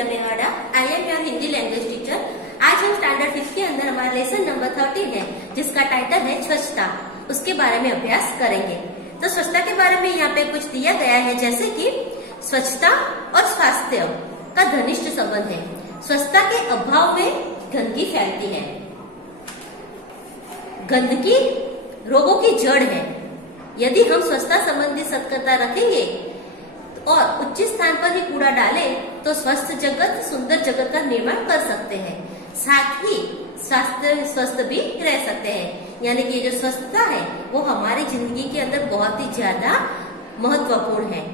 Sandhya Mewada. I am your Hindi language teacher. आज हम standard 5 के अंदर हमारा लेसन नंबर 13 है, जिसका टाइटल है स्वच्छता। उसके बारे में अभ्यास करेंगे। तो स्वच्छता के बारे में यहाँ पे कुछ दिया गया है, जैसे कि स्वच्छता और स्वास्थ्य का घनिष्ठ संबंध है। स्वच्छता के अभाव में गंदगी फैलती है। गंदगी रोगों की जड़ है। यदि हम स्वच्छता संबंधी सतर्कता रखेंगे और उचित स्थान पर ही कूड़ा डालें, तो स्वस्थ जगत, सुंदर जगत का निर्माण कर सकते हैं। साथ ही स्वस्थ भी रह सकते हैं। यानी कि ये जो स्वच्छता है वो हमारी जिंदगी के अंदर बहुत ही ज्यादा महत्वपूर्ण है।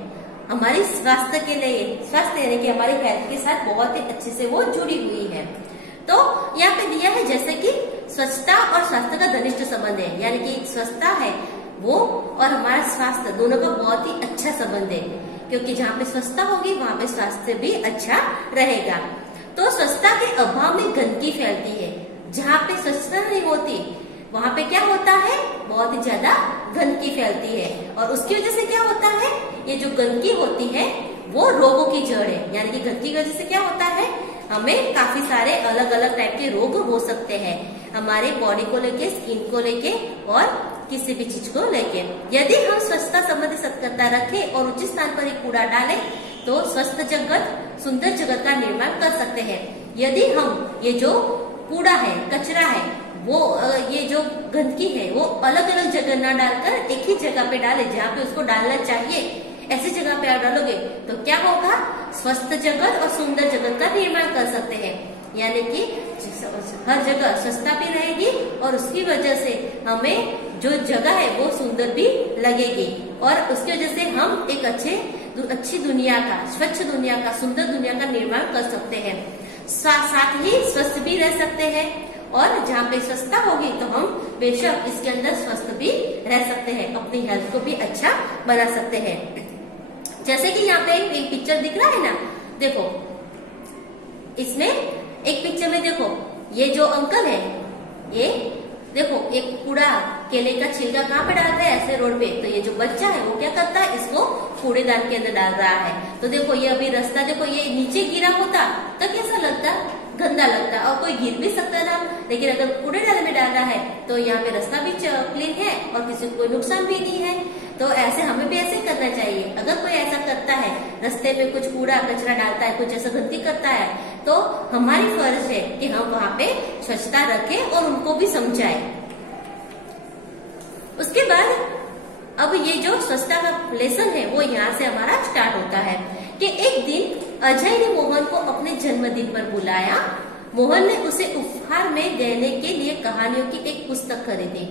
हमारी स्वास्थ्य के लिए, स्वास्थ्य यानी कि हमारी हेल्थ के साथ बहुत ही अच्छे से वो जुड़ी हुई है। तो यहाँ पे दिया है जैसे कि स्वच्छता और स्वास्थ्य का घनिष्ठ संबंध है। यानी कि स्वच्छता है वो और हमारा स्वास्थ्य दोनों का बहुत ही अच्छा संबंध है, क्योंकि जहाँ पे स्वच्छता होगी वहाँ पे स्वास्थ्य भी अच्छा रहेगा। तो स्वच्छता के अभाव में गंदगी फैलती है। जहाँ पे स्वच्छता नहीं होती वहाँ पे क्या होता है, बहुत ही ज्यादा गंदगी फैलती है। और उसकी वजह से क्या होता है, ये जो गंदगी होती है वो रोगों की जड़ है। यानी कि गंदगी की वजह से क्या होता है, हमें काफी सारे अलग अलग टाइप के रोग हो सकते हैं, हमारे बॉडी को लेके, स्किन को लेके और किसी भी चीज को लेके। यदि हम स्वच्छता संबंधी सतर्कता रखें और उचित स्थान पर ही कूड़ा डालें, तो स्वस्थ जगत, सुंदर जगत का निर्माण कर सकते हैं। यदि हम ये जो कूड़ा है, कचरा है, वो ये जो गंदगी है वो अलग अलग जगह ना डालकर एक ही जगह पे डालें, जहाँ पे उसको डालना चाहिए ऐसी जगह पे आप डालोगे तो क्या होगा, स्वस्थ जगत और सुंदर जगत का निर्माण कर सकते हैं। यानी कि हर जगह स्वच्छता भी रहेगी और उसकी वजह से हमें जो जगह है वो सुंदर भी लगेगी और उसकी वजह से हम एक अच्छी दुनिया का, स्वच्छ दुनिया का, सुंदर दुनिया का निर्माण कर सकते हैं। साथ ही स्वस्थ भी रह सकते हैं और जहाँ पे स्वच्छता होगी तो हम बेशक इसके अंदर स्वस्थ भी रह सकते हैं, अपनी हेल्थ को भी अच्छा बना सकते हैं। जैसे कि यहाँ पे एक पिक्चर दिख रहा है ना, देखो इसमें एक पिक्चर में देखो ये जो अंकल है, ये देखो एक कूड़ा, केले का छिलका कहाँ पे डाल रहा है, ऐसे रोड पे। तो ये जो बच्चा है वो क्या करता है, इसको कूड़ेदान के अंदर डाल रहा है। तो देखो ये अभी रास्ता, देखो ये नीचे गिरा होता तो कैसा लगता, गंदा लगता, और कोई गिर भी सकता था। लेकिन अगर कूड़ेदान में डाल रहा है तो यहाँ पे रास्ता भी क्लीन है और किसी को कोई नुकसान भी नहीं है। तो ऐसे हमें भी ऐसे करना चाहिए। अगर कोई ऐसा करता है, रास्ते में कुछ कूड़ा कचरा डालता है, कुछ ऐसा गंदगी करता है, तो हमारी फर्ज है कि हम वहाँ पे स्वच्छता रखें और उनको भी समझाएं। उसके बाद अब ये जो स्वच्छता का लेसन है वो यहाँ से हमारा स्टार्ट होता है कि एक दिन अजय ने मोहन को अपने जन्मदिन पर बुलाया। मोहन ने उसे उपहार में देने के लिए कहानियों की एक पुस्तक खरीदी।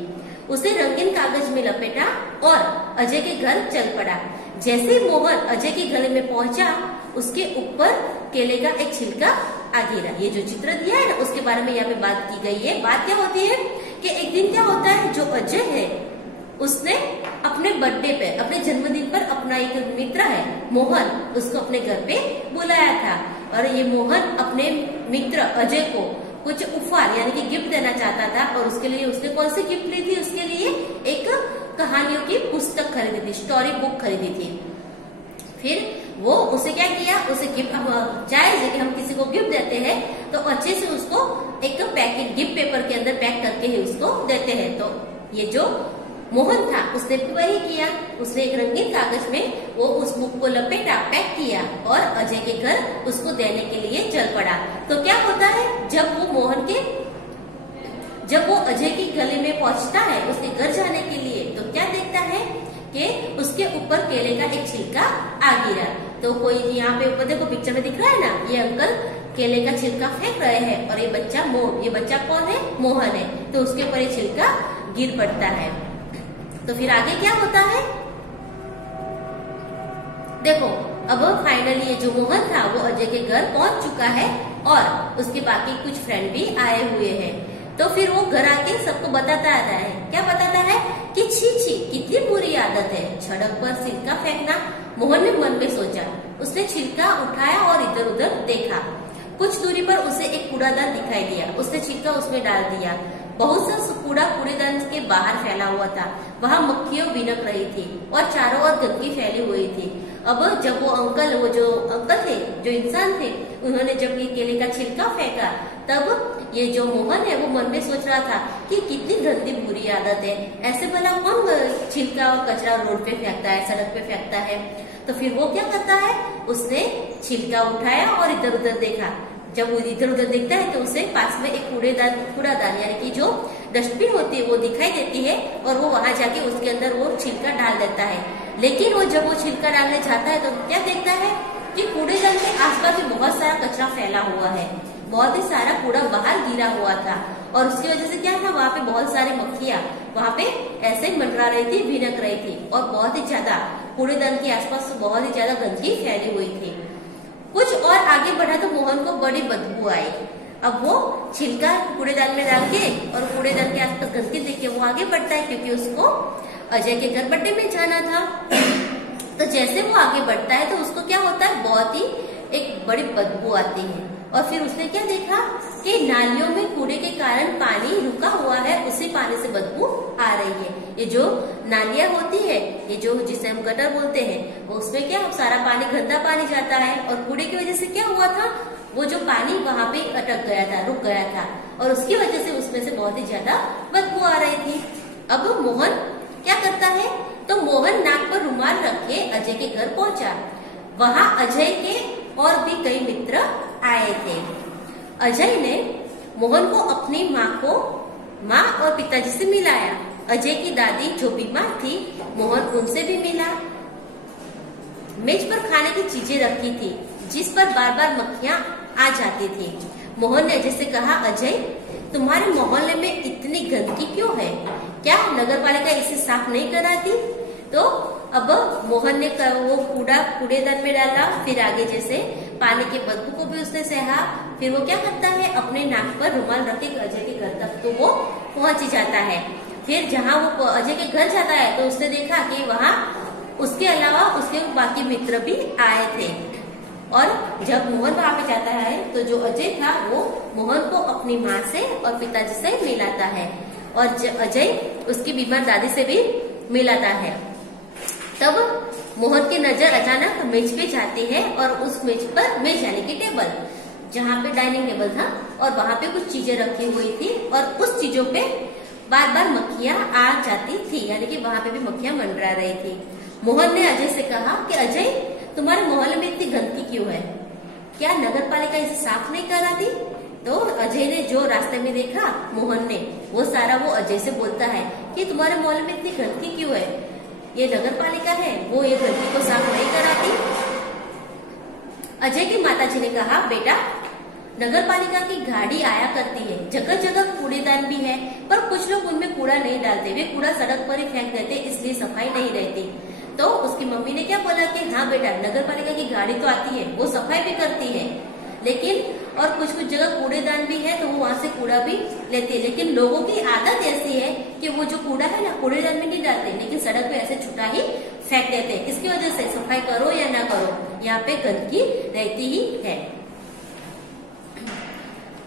उसे रंगीन कागज में लपेटा और अजय के घर चल पड़ा। जैसे मोहन अजय के गले में पहुंचा, उसके ऊपर केले का एक छिलका आ गिरा। ये जो चित्र दिया है ना, उसके बारे में यहाँ पे बात की गई है। बात क्या होती है कि एक दिन क्या होता है, जो अजय है उसने अपने बर्थडे पे, अपने जन्मदिन पर अपना एक मित्र है मोहन, उसको अपने घर पे बुलाया था। और ये मोहन अपने मित्र अजय को कुछ उपहार यानी कि गिफ्ट देना चाहता था। और उसके लिए उसने कौन सी गिफ्ट ली थी, उसके लिए एक कहानियों की पुस्तक खरीदी थी, स्टोरी बुक खरीदी थी। फिर वो उसे क्या किया, उसे गिफ्ट, चाहे कि हम किसी को गिफ्ट देते हैं तो अच्छे से उसको एक पैकेट, गिफ्ट पेपर के अंदर पैक करके ही उसको देते हैं। तो ये जो मोहन था उसने भी वही किया। उसने एक रंगीन कागज में वो उस बुक को लपेटा, पैक किया और अजय के घर उसको देने के लिए चल पड़ा। तो क्या होता है, जब वो अजय के गले में पहुंचता है उसके घर जाने के लिए, तो क्या देखता है कि उसके ऊपर केले का एक छिलका आ गिरा। तो कोई यहाँ पे ऊपर देखो पिक्चर में दिख रहा है ना, ये अंकल केले का छिलका फेंक रहे हैं और ये बच्चा कौन है, मोहन है। तो उसके ऊपर ये छिलका गिर पड़ता है। तो फिर आगे क्या होता है, देखो अब फाइनली ये जो मोहन था वो अजय के घर पहुंच चुका है और उसके बाकी कुछ फ्रेंड भी आए हुए हैं। तो फिर वो घर आके सबको बताता आता है, क्या बताता है कि छी कितनी बुरी आदत है सड़क पर छिलका फेंकना। मोहन ने मन में सोचा। उसने छिलका उठाया और इधर उधर देखा। कुछ दूरी पर उसे एक कूड़ादान दिखाई दिया। उसने छिलका उसमें डाल दिया। बहुत सा कूड़ा कूड़ेदान के बाहर फैला हुआ था। वहाँ मक्खियां बिनक रही थी और चारों ओर गंदगी फैली हुई थी। अब जब वो जो अंकल थे, जो इंसान थे, उन्होंने जब ये केले का छिलका फेंका, तब ये जो मोहन है वो मन में सोच रहा था कि कितनी गंदी बुरी आदत है, ऐसे भला कौन छिलका और कचरा रोड पे फेंकता है, सड़क पे फेंकता है। तो फिर वो क्या करता है, उसने छिलका उठाया और इधर उधर देखा। जब वो इधर उधर देखता है तो उसे पास में एक कूड़ादान यानी कि जो डस्टबिन होती है वो दिखाई देती है, और वो वहां जाके उसके अंदर वो छिलका डाल देता है। लेकिन वो जब वो छिलका डालने जाता है तो क्या देखता है कि कूड़ेदान के आसपास भी बहुत सारा कचरा फैला हुआ है, बहुत ही सारा कूड़ा बाहर गिरा हुआ था, और उसकी वजह से क्या था, वहाँ पे बहुत सारी मक्खियां वहाँ पे ऐसे ही मंडरा रही थी, भिनक रही थी, और बहुत ही ज्यादा कूड़ेदान के आसपास बहुत ही ज्यादा गंदगी फैली हुई थी। कुछ और आगे बढ़ा तो मोहन को बड़ी बदबू आई। अब वो छिलका कूड़ेदान में डाल के और कूड़ेदान के आसपास गंदगी देख के वो आगे बढ़ता है, क्योंकि उसको अजय के घर बर्थडे में जाना था। तो जैसे वो आगे बढ़ता है तो उसको क्या होता है, बहुत ही एक बड़ी बदबू आती है। और फिर उसने क्या देखा कि नालियों में कूड़े के कारण पानी रुका हुआ है, उसी पानी से बदबू आ रही है। ये जो नालियां होती है, ये जो जिसे हम गटर बोलते हैं, वो उसमें क्या सारा पानी, गंदा पानी जाता है, और कूड़े की वजह से क्या हुआ था, वो जो पानी वहां पे अटक गया था, रुक गया था, और उसकी वजह से उसमें से बहुत ही ज्यादा बदबू आ रही थी। अब मोहन क्या करता है, तो मोहन नाक पर रुमाल रख के अजय के घर पहुंचा। वहां अजय के और भी कई मित्र आए थे। अजय ने मोहन को अपनी माँ और पिताजी से मिलाया। अजय की दादी जो बीमार थी, मोहन उनसे भी मिला। मेज पर खाने की चीजें रखी थी, जिस पर बार बार मक्खियां आ जाती थी। मोहन ने अजय से कहा, अजय, तुम्हारे मोहल्ले में इतनी गंदगी क्यों है? क्या नगर पालिका इसे साफ नहीं कराती? तो अब मोहन ने वो कूड़ेदान में डाला, फिर आगे जैसे पानी के बदबू को भी उसने सहा। फिर वो क्या करता है, अपने नाक पर रुमाल रखे अजय के घर तक तो वो पहुंच ही जाता है। फिर जहाँ वो अजय के घर जाता है तो उसने देखा कि वहाँ उसके अलावा उसके बाकी मित्र भी आए थे। और जब मोहन वहां पे जाता है तो जो अजय था वो मोहन को अपनी माँ से और पिताजी से मिलाता है, और अजय उसकी बीमार दादी से भी मिलाता है। तब मोहन की नजर अचानक मेज पे जाती है, और उस मेज पर, मेज यानी कि टेबल, जहाँ पे डाइनिंग टेबल था, और वहां पे कुछ चीजें रखी हुई थी, और उस चीजों पे बार बार मक्खियां आ जाती थी, यानी कि वहां पे भी मक्खियां मंडरा रही थी। मोहन ने अजय से कहा कि अजय, तुम्हारे मोहल्ले में इतनी गंदगी क्यों है? क्या नगर पालिका इसे साफ नहीं कराती? तो अजय ने जो रास्ते में देखा मोहन ने, वो सारा वो अजय से बोलता है कि तुम्हारे मोहल्ले में इतनी गंदगी क्यों है? ये नगर पालिका है, वो ये गंदगी को साफ नहीं कराती। अजय की माताजी ने कहा, बेटा, नगर पालिका की गाड़ी आया करती है, जगह जगह कूड़ेदान भी है, पर कुछ लोग उनमें कूड़ा नहीं डालते, वे कूड़ा सड़क पर ही फेंक देते, इसलिए सफाई नहीं रहती। तो उसकी मम्मी ने क्या बोला कि हाँ बेटा, नगर पालिका की गाड़ी तो आती है, वो सफाई भी करती है, लेकिन और कुछ कुछ जगह कूड़ेदान भी है तो वो वहां से कूड़ा भी लेते हैं, लेकिन लोगों की आदत ऐसी है कि वो जो कूड़ा है ना, कूड़ेदान में नहीं डालते, लेकिन सड़क पे ऐसे छुटा ही फेंक देते हैं। इसकी वजह से सफाई करो या ना करो, यहाँ पे गंदगी रहती ही है।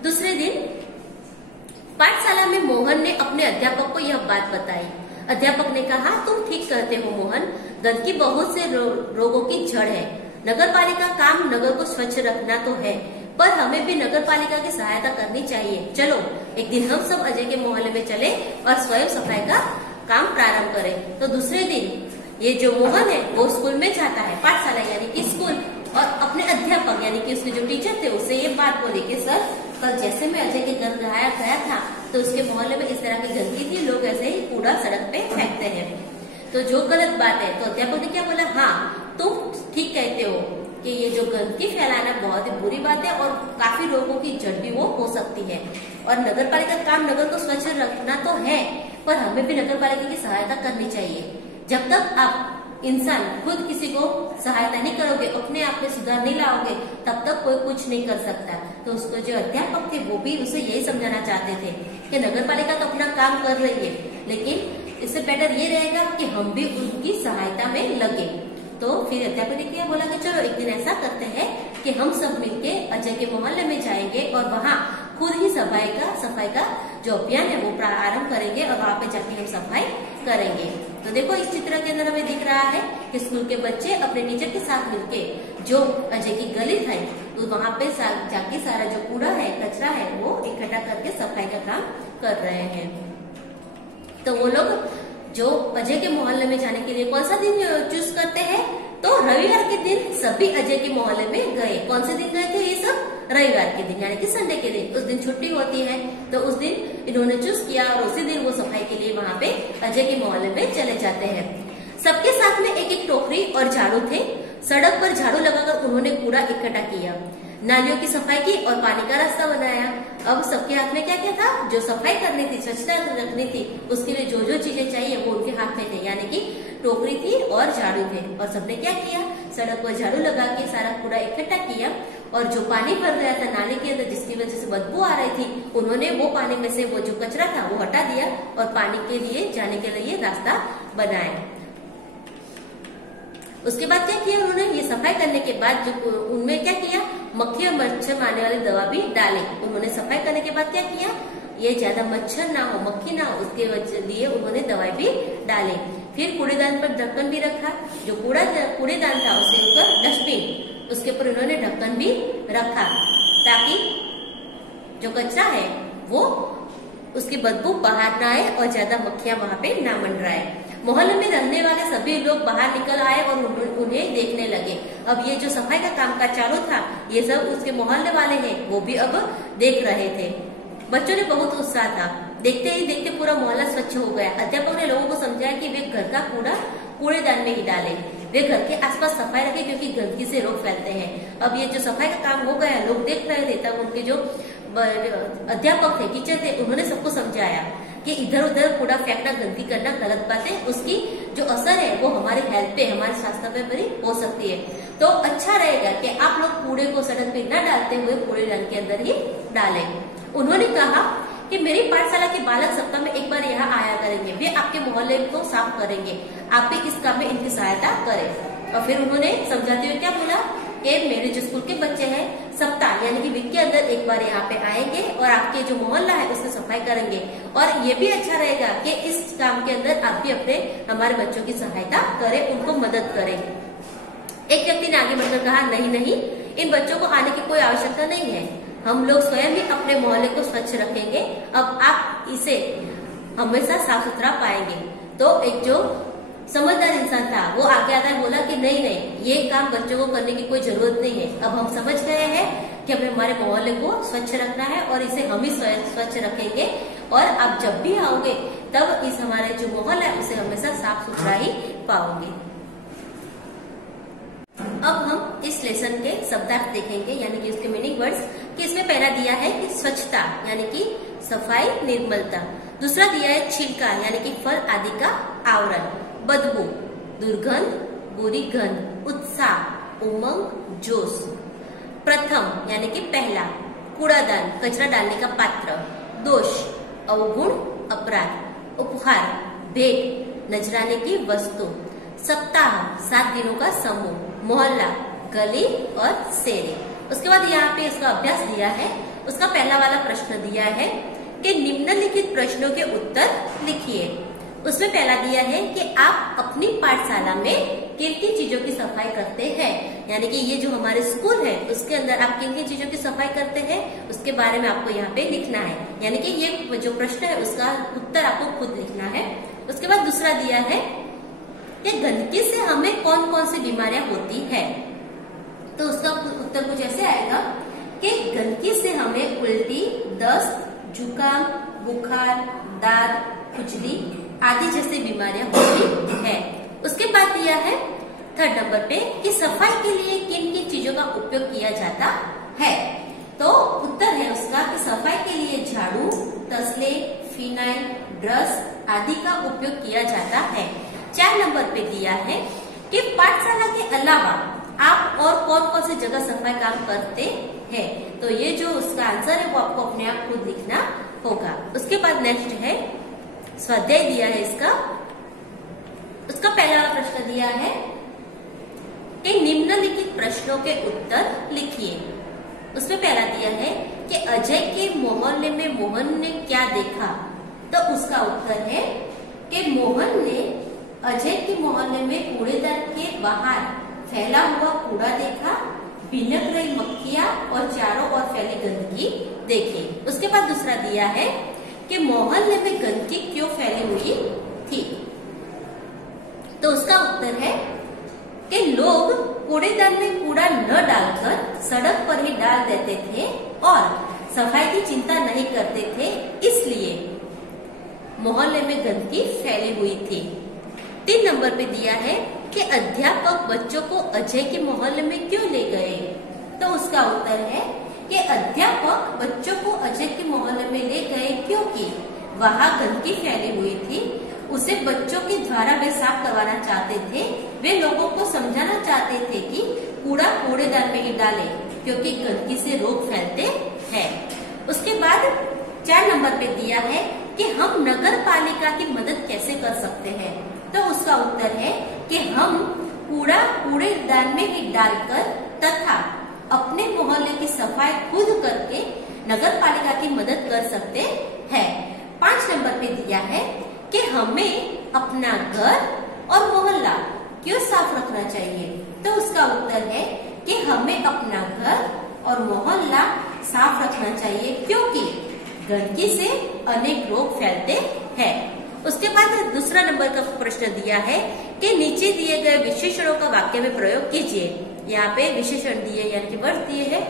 दूसरे दिन पाठशाला में मोहन ने अपने अध्यापक को यह बात बताई। अध्यापक ने कहा, तुम ठीक कहते हो मोहन, गंदगी बहुत से रोगों की जड़ है। नगर पालिका काम नगर को स्वच्छ रखना तो है, पर हमें भी नगर पालिका की सहायता करनी चाहिए। चलो एक दिन हम सब अजय के मोहल्ले में चले और स्वयं सफाई का काम प्रारंभ करें। तो दूसरे दिन ये जो मोहन है वो स्कूल में जाता है, पाठशाला यानी कि स्कूल, और अपने अध्यापक यानी कि उसके जो टीचर थे उससे ये बात बोले कि सर, कल जैसे मैं अजय के घर गया था तो उसके मोहल्ले में इस तरह की गंदगी थी, लोग ऐसे ही कूड़ा सड़क पे फेंकते हैं, तो जो गलत बात है। तो अध्यापक ने क्या बोला, हाँ तुम ठीक कहते हो कि ये जो गंदगी फैलाना बहुत ही बुरी बात है, और काफी रोगों की जड़ भी वो हो सकती है, और नगर पालिका काम नगर को स्वच्छ रखना तो है, पर हमें भी नगर पालिका की सहायता करनी चाहिए। जब तक आप इंसान खुद किसी को सहायता नहीं करोगे, अपने आप में सुधार नहीं लाओगे, तब तक कोई कुछ नहीं कर सकता। तो उसको जो अध्यापक थे वो भी उसे यही समझाना चाहते थे कि नगर पालिका तो अपना काम कर रही है, लेकिन इससे बेटर ये रहेगा कि हम भी उनकी सहायता में लगे। तो फिर अध्यापक ने क्या बोला कि चलो एक दिन ऐसा करते हैं कि हम सब मिलके अजय के मोहल्ले में जाएंगे और वहाँ खुद ही सफाई का जो अभियान है वो प्रारंभ करेंगे, और वहाँ पे जाके हम सफाई करेंगे। तो देखो इस चित्र के अंदर हमें दिख रहा है कि स्कूल के बच्चे अपने टीचर के साथ मिलके जो अजय की गली है तो वहां पे जाके सारा जो कूड़ा है, कचरा है, वो इकट्ठा करके सफाई का काम कर रहे हैं। तो वो लोग जो अजय के मोहल्ले में जाने के लिए कौन सा दिन चूज करते हैं? तो रविवार के दिन सभी अजय के मोहल्ले में गए। कौन से दिन गए थे ये सब? रविवार के दिन, यानी कि संडे के दिन। उस दिन छुट्टी होती है, तो उस दिन इन्होंने चूज किया और उसी दिन वो सफाई के लिए वहां पे अजय के मोहल्ले में चले जाते हैं। सबके साथ में एक एक टोकरी और झाड़ू थे। सड़क पर झाड़ू लगाकर उन्होंने कूड़ा इकट्ठा किया, नालियों की सफाई की और पानी का रास्ता बनाया। अब सबके हाथ में क्या क्या था? जो सफाई करनी थी, स्वच्छता रखनी थी, उसके लिए जो जो चीजें चाहिए वो उनके हाथ में थे, यानी कि टोकरी थी और झाड़ू थे। और सबने क्या किया? सड़क पर झाड़ू लगा के सारा कूड़ा इकट्ठा किया और जो पानी भर रहा था नाले के अंदर, जिसकी वजह से बदबू आ रही थी, उन्होंने वो पानी में से वो जो कचरा था वो हटा दिया और पानी के लिए जाने के लिए रास्ता बनाया। उसके बाद क्या किया उन्होंने? ये सफाई करने के बाद जो उनमें क्या किया? मक्खी और मच्छर मारने वाली दवा भी डाली। उन्होंने सफाई करने के बाद क्या किया? ये ज्यादा मच्छर ना हो, मक्खी ना हो, उसके लिए उन्होंने दवाई भी डाली। फिर कूड़ेदान पर ढक्कन भी रखा। जो कूड़ेदान था उसके ऊपर डस्टबिन, उसके ऊपर उन्होंने ढक्कन भी रखा ताकि जो कचरा है वो उसकी बदबू बाहर ना आए और ज्यादा मक्खियां वहां पे ना मंडराए। मोहल्ले में रहने वाले सभी लोग बाहर निकल आए और उन्हें देखने लगे। अब ये जो सफाई का काम का चालू था, ये सब उसके मोहल्ले वाले हैं वो भी अब देख रहे थे। बच्चों ने बहुत उत्साह था। देखते ही देखते पूरा मोहल्ला स्वच्छ हो गया। अध्यापक ने लोगों को समझाया कि वे घर का कूड़ा कूड़ेदान में ही डालें, वे घर के आसपास सफाई रखें क्योंकि गंदगी से रोग फैलते हैं। अब ये जो सफाई का काम हो गया, लोग देख रहे थे, तब उनके जो अध्यापक थे, टीचर थे, उन्होंने सबको समझाया कि इधर उधर कूड़ा फेंकना, गंदगी करना गलत बात है। उसकी जो असर है वो हमारे हेल्थ पे, हमारे स्वास्थ्य पे बड़ी हो सकती है। तो अच्छा रहेगा कि आप लोग कूड़े को सड़क पे न डालते हुए कूड़ेदान के अंदर ही डालें। उन्होंने कहा कि मेरी पाठशाला के बालक सप्ताह में एक बार यहाँ आया करेंगे, वे आपके मोहल्ले को साफ करेंगे, आप भी इस काम में इनकी सहायता करें। और फिर उन्होंने समझाते हुए क्या बोला कि मेरे जो स्कूल के बच्चे हैं सप्ताह यानी कि वीक के अंदर एक बार यहाँ पे आएंगे और आपके जो मोहल्ला है उसकी सफाई करेंगे। और ये भी अच्छा रहेगा कि इस काम के अंदर आप भी अपने हमारे बच्चों की सहायता करें, उनको मदद करें। एक व्यक्ति ने आगे बढ़कर कहा, नहीं नहीं, इन बच्चों को आने की कोई आवश्यकता नहीं है, हम लोग स्वयं ही अपने मोहल्ले को स्वच्छ रखेंगे, अब आप इसे हमेशा साफ सुथरा पाएंगे। तो एक जो समझदार इंसान था वो आगे आता है, बोला कि नहीं नहीं, ये काम बच्चों को करने की कोई जरूरत नहीं है, अब हम समझ गए हैं कि हमें हमारे मोहल्ले को स्वच्छ रखना है और इसे हम ही स्वच्छ रखेंगे और आप जब भी आओगे तब इस हमारे जो मोहल्ला है उसे हमेशा साफ सुथरा ही पाओगे। अब हम इस लेसन के शब्दार्थ देखेंगे, यानी कि उसके मीनिंग वर्ड्स, कि इसमें पहला दिया है कि स्वच्छता यानी कि सफाई, निर्मलता। दूसरा दिया है छिलका यानी कि फल आदि का आवरण, बदबू, दुर्गंध, बुरी गंध, उत्साह, उमंग, जोश। प्रथम यानी कि पहला, कूड़ादान, कचरा डालने का पात्र। दोष, अवगुण, अपराध। उपहार, भेंट, नजराने की वस्तु। सप्ताह, 7 दिनों का समूह। मोहल्ला, गली और शेरे। उसके बाद यहाँ पे इसका अभ्यास दिया है। उसका पहला वाला प्रश्न दिया है कि निम्नलिखित प्रश्नों के उत्तर लिखिए। उसमें पहला दिया है कि आप अपनी पाठशाला में किन किन चीजों की सफाई करते हैं, यानी कि ये जो हमारे स्कूल है उसके अंदर आप किन किन चीजों की सफाई करते हैं उसके बारे में आपको यहाँ पे लिखना है, यानी कि ये जो प्रश्न है उसका उत्तर आपको खुद लिखना है। उसके बाद दूसरा दिया है कि गंदगी से हमें कौन कौन सी बीमारियां होती है, तो उसका उत्तर कुछ ऐसे आएगा कि गंदगी से हमें उल्टी, दस्त, जुकाम, बुखार, दाद, खुजली आदि जैसी बीमारियां होती है। उसके बाद दिया है 3rd नंबर पे कि सफाई के लिए किन किन चीजों का उपयोग किया जाता है, तो उत्तर है उसका कि सफाई के लिए झाड़ू, तसले, फिनाइल, ब्रश आदि का उपयोग किया जाता है। 4 नंबर पे दिया है कि पाठशाला के अलावा आप और कौन कौन सी जगह सफाई काम करते हैं, तो ये जो उसका आंसर है वो आपको अपने आप खुद लिखना होगा। उसके बाद नेक्स्ट है स्वाध्याय दिया है इसका। उसका पहला प्रश्न दिया है कि निम्नलिखित प्रश्नों के उत्तर लिखिए। उसमें पहला दिया है कि अजय के मोहल्ले में मोहन ने क्या देखा, तो उसका उत्तर है कि मोहन ने अजय के मोहल्ले में कूड़ेदान के बाहर फैला हुआ कूड़ा देखा, भिनक रही मक्खियां और चारों ओर फैली गंदगी देखी। उसके बाद दूसरा दिया है कि मोहल्ले में गंदगी क्यों फैली हुई थी। तो उसका उत्तर है कि लोग कूड़ेदान में कूड़ा न डालकर सड़क पर ही डाल देते थे और सफाई की चिंता नहीं करते थे, इसलिए मोहल्ले में गंदगी फैली हुई थी। 3 नंबर पे दिया है कि अध्यापक बच्चों को अजय के मोहल्ले में क्यों ले गए। तो उसका उत्तर है कि अध्यापक बच्चों को अजय के मोहल्ले में ले गए क्योंकि वहाँ गंदगी फैली हुई थी। उसे बच्चों के द्वारा वे साफ करवाना चाहते थे। वे लोगों को समझाना चाहते थे कि कूड़ा कूड़ेदान में ही डाले क्योंकि गंदगी से रोग फैलते हैं। उसके बाद 4 नंबर पे दिया है कि हम नगर पालिका की मदद कैसे कर सकते हैं। तो उसका उत्तर है कि हम कूड़ा कूड़ेदान में ही डालकर तथा अपने मोहल्ले की सफाई खुद करके नगर पालिका की मदद कर सकते हैं। 5 नंबर पे दिया है कि हमें अपना घर और मोहल्ला क्यों साफ रखना चाहिए। तो उसका उत्तर है कि हमें अपना घर और मोहल्ला साफ रखना चाहिए क्योंकि गंदगी से अनेक रोग फैलते हैं। उसके बाद दूसरा नंबर का प्रश्न दिया है कि नीचे दिए गए विशेषणों का वाक्य में प्रयोग कीजिए। यहाँ पे विशेषण दिए यानी कि वर्ड दिए हैं,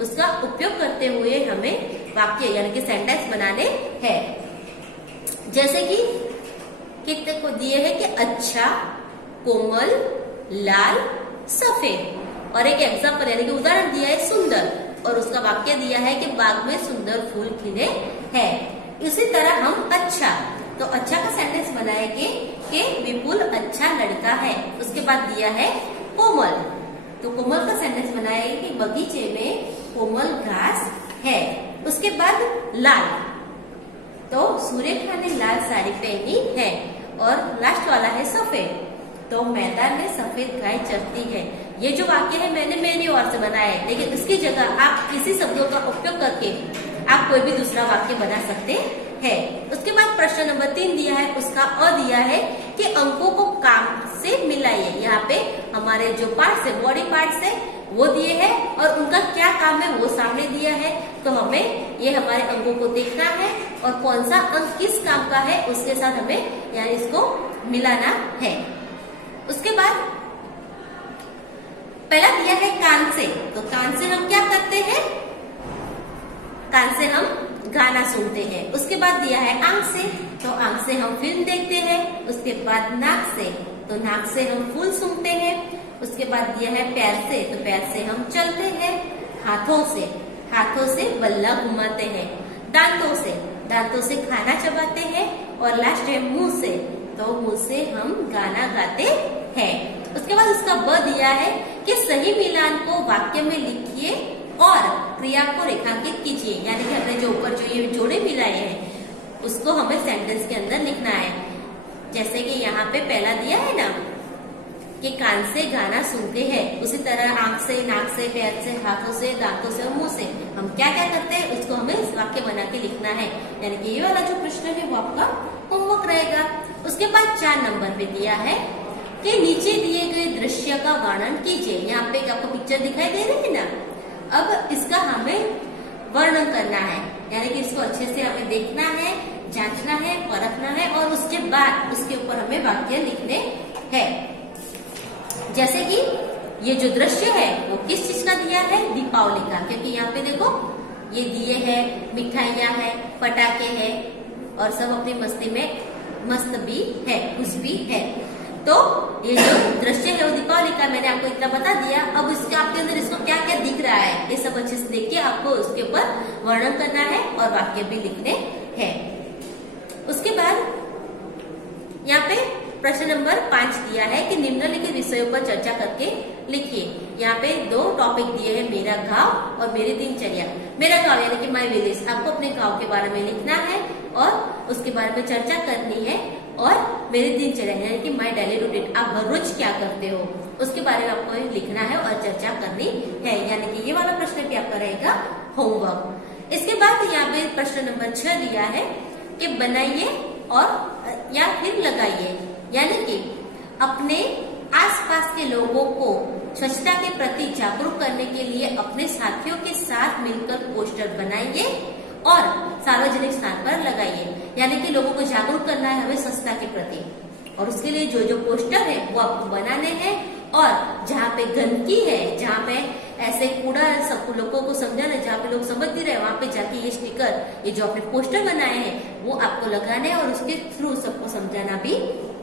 उसका उपयोग करते हुए हमें वाक्य यानी कि सेंटेंस बनाने हैं। जैसे कि कितने को दिए है कि अच्छा, कोमल, लाल, सफेद और एक एग्जाम्पल यानी कि उदाहरण दिया है सुंदर और उसका वाक्य दिया है कि बाग में सुंदर फूल खिले हैं। इसी तरह हम अच्छा, तो अच्छा का सेंटेंस बनाएंगे कि विपुल अच्छा लड़का है। उसके बाद दिया है कोमल, तो कोमल का सेंटेंस बनाएंगे कि बगीचे में कोमल घास है। उसके बाद लाल, तो सुरेखा ने लाल साड़ी पहनी है। और लास्ट वाला है सफेद, तो मैदान में सफेद गाय चरती है। ये जो वाक्य है मैंने मेरी ओर से बनाया है, लेकिन इसकी जगह आप इसी शब्दों का उपयोग करके आप कोई भी दूसरा वाक्य बना सकते हैं। उसके बाद प्रश्न नंबर 3 दिया है, उसका अ दिया है कि अंकों को काम से मिलाइए। यहाँ पे हमारे जो पार्ट्स है, बॉडी पार्ट्स है वो दिए हैं और उनका क्या काम है वो सामने दिया है। तो हमें ये हमारे अंकों को देखना है और कौन सा अंक किस काम का है उसके साथ हमें यानी इसको मिलाना है। उसके बाद पहला दिया है कान से, तो कान से हम क्या करते हैं, कान से हम गाना सुनते हैं। उसके बाद दिया है आंख से, तो आंख से हम फिल्म देखते हैं। उसके बाद नाक से, तो नाक से हम फूल सूंघते हैं। उसके बाद दिया है पैर से, तो पैर से हम चलते हैं। हाथों से बल्ला घुमाते हैं। दांतों से खाना चबाते हैं। और लास्ट है मुंह से, तो मुंह से हम गाना गाते हैं। उसके बाद उसका ब दिया है कि सही मिलान को वाक्य में लिखिए और क्रिया को रेखांकित कीजिए। यानी कि हमने जो ऊपर जो ये जोड़े मिलाए हैं उसको हमें सेंटेंस के अंदर लिखना है। जैसे कि यहाँ पे पहला दिया है ना कि कान से गाना सुनते हैं, उसी तरह आंख से, नाक से, पैर से, हाथों से, दांतों से और मुंह से हम क्या क्या करते हैं उसको हमें इस वाक्य बना के लिखना है। यानी कि ये वाला जो प्रश्न है वो आपका होमवर्क रहेगा। उसके बाद 4 नंबर पे दिया है कि नीचे दिए गए दृश्य का वर्णन कीजिए। यहाँ पे आपको पिक्चर दिखाई दे रही है ना, अब इसका हमें वर्णन करना है। यानी कि इसको अच्छे से हमें देखना है, जांचना है, परखना है और उसके बाद उसके ऊपर हमें वाक्य लिखने हैं। जैसे कि ये जो दृश्य है वो किस चीज का दिया है, दीपावली का, क्योंकि यहाँ पे देखो ये दिए है, मिठाइयाँ है, पटाखे है और सब अपनी मस्ती में मस्त भी है, खुश भी है। तो ये जो दृश्य है वो दीपावली का, मैंने आपको इतना बता दिया। अब इसके आपके अंदर इसको क्या क्या दिख रहा है ये सब अच्छे से देख के आपको उसके ऊपर वर्णन करना है और वाक्य भी लिखने हैं। उसके बाद यहाँ पे प्रश्न नंबर 5 दिया है कि निम्नलिखित विषयों पर चर्चा करके लिखिए। यहाँ पे 2 टॉपिक दिए हैं, मेरा गांव और मेरी दिनचर्या। मेरा गांव यानी कि माय विलेज, आपको अपने गांव के बारे में लिखना है और उसके बारे में चर्चा करनी है। और मेरी दिनचर्या यानी कि माय डेली रूटीन, आप हर रोज क्या करते हो उसके बारे में आपको लिखना है और चर्चा करनी है। यानी कि ये वाला प्रश्न भी आपका रहेगा होमवर्क। इसके बाद यहाँ पे प्रश्न नंबर 6 दिया है कि बनाइए और या फिर लगाइए। यानी कि अपने आसपास के लोगों को स्वच्छता के प्रति जागरूक करने के लिए अपने साथियों के साथ मिलकर पोस्टर बनाइए और सार्वजनिक स्थान पर लगाइए। यानी कि लोगों को जागरूक करना है हमें स्वच्छता के प्रति, और उसके लिए जो जो पोस्टर है वो आपको बनाने हैं, और जहाँ पे गंदगी है, जहाँ पे ऐसे कूड़ा है, सब लोगों को समझाना, जहाँ पे लोग समझ नहीं रहे वहाँ पे जाके ये स्टिकर, ये जो आपने पोस्टर बनाए हैं वो आपको लगाने हैं और उसके थ्रू सबको समझाना भी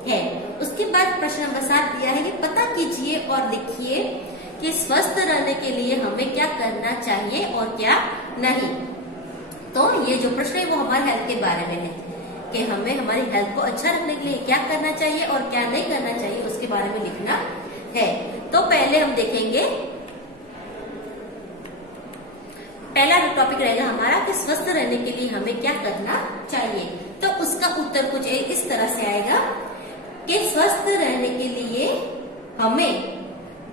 है। उसके बाद प्रश्न नंबर 7 दिया है कि पता कीजिए और लिखिए कि स्वस्थ रहने के लिए हमें क्या करना चाहिए और क्या नहीं। तो ये जो प्रश्न है वो हमारे हेल्थ के बारे में है कि हमें हमारी हेल्थ को अच्छा रखने के लिए क्या करना चाहिए और क्या नहीं करना चाहिए, उसके बारे में लिखना है। तो पहले हम देखेंगे, पहला टॉपिक रहेगा हमारा कि स्वस्थ रहने के लिए हमें क्या करना चाहिए। तो उसका उत्तर कुछ इस तरह से आएगा कि स्वस्थ रहने के लिए हमें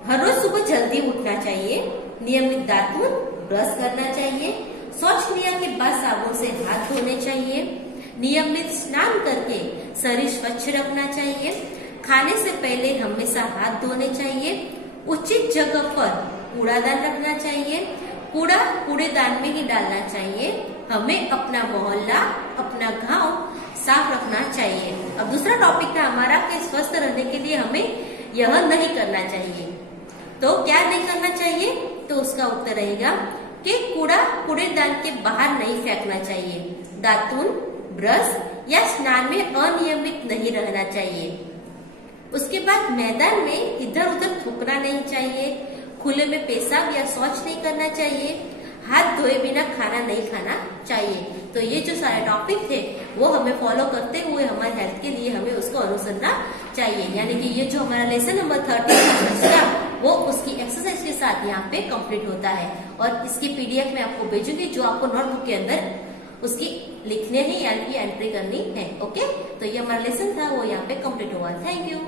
हर रोज सुबह जल्दी उठना चाहिए, नियमित दातुन ब्रश करना चाहिए, शौच क्रिया के बाद साबुन से हाथ धोने चाहिए, नियमित स्नान करके शरीर स्वच्छ रखना चाहिए, खाने से पहले हमेशा हाथ धोने चाहिए, उचित जगह पर कूड़ादान रखना चाहिए, कूड़ा कूड़ेदान में ही डालना चाहिए, हमें अपना मोहल्ला, अपना गांव साफ रखना चाहिए। अब दूसरा टॉपिक था हमारा कि स्वस्थ रहने के लिए हमें यह नहीं करना चाहिए। तो क्या नहीं करना चाहिए? तो उसका उत्तर रहेगा कि कूड़ा कूड़ेदान के बाहर नहीं फेंकना चाहिए, दातुन, ब्रश या स्नान में अनियमित नहीं रहना चाहिए। उसके बाद मैदान में इधर उधर थूकना नहीं चाहिए, खुले में पेशाब या शौच नहीं करना चाहिए, हाथ धोए बिना खाना नहीं खाना चाहिए। तो ये जो सारे टॉपिक थे वो हमें फॉलो करते हुए हमारे हेल्थ के लिए हमें उसको अनुसरना चाहिए। यानी कि ये जो हमारा लेसन नंबर 13 था वो उसकी एक्सरसाइज के साथ यहाँ पे कंप्लीट होता है, और इसकी पीडीएफ में आपको भेजूंगी जो आपको नोटबुक के अंदर उसकी लिखने ही यानी कि एंट्री करनी है। ओके, तो ये हमारा लेसन था वो यहाँ पे कंप्लीट हुआ। Thank you.